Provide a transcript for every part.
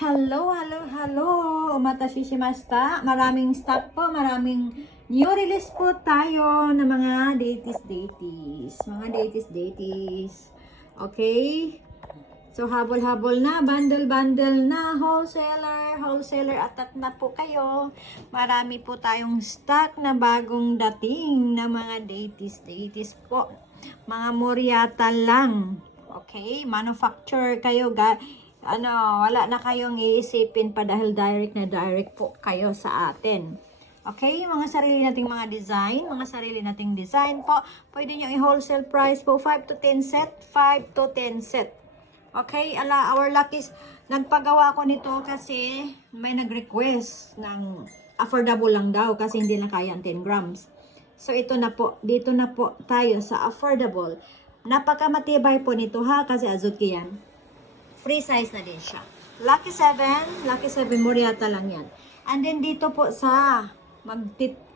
Hello, hello, hello! Umatashi shimashita. Maraming stock po, maraming new release po tayo ng mga daties. Mga daties. Okay? So, habol-habol na, bundle-bundle na, wholesaler, atat na po kayo. Marami po tayong stock na bagong dating na mga daties po. Mga Moriata lang. Okay? Manufacture kayo, wala na kayong iisipin pa dahil direct po kayo sa atin. Okay, mga sarili nating mga design po. Pwede nyo i-wholesale price po, 5 to 10 set. Okay, our luckies, nagpagawa ko nito kasi may nag-request ng affordable lang daw kasi hindi na kaya ang 10 grams. So ito na po, dito na po tayo sa affordable. Napakamatibay po nito ha, kasi Azuki yan. Free size na din siya. Lucky 7 Moriata lang yan. And then dito po sa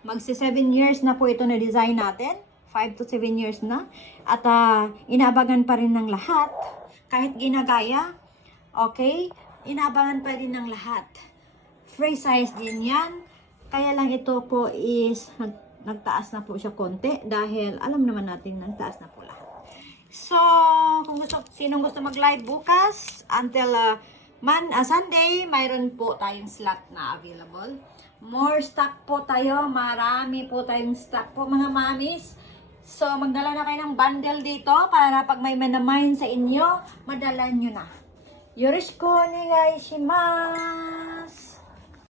magsi 7 years na po ito na design natin. 5 to 7 years na. At inabangan pa rin ng lahat. Kahit ginagaya, okay, inabangan pa rin ng lahat. Free size din yan. Kaya lang ito po is nagtaas na po siya konti dahil alam naman natin nagtaas na po lahat. So, kung sinong gusto mag-live bukas until Sunday, mayroon po tayong slot na available. More stock po tayo, marami po tayong stock po mga mamis. So, magdala na kayo ng bundle dito para pag may manamain sa inyo, madala nyo na. Yoroshiku onegai shimasu.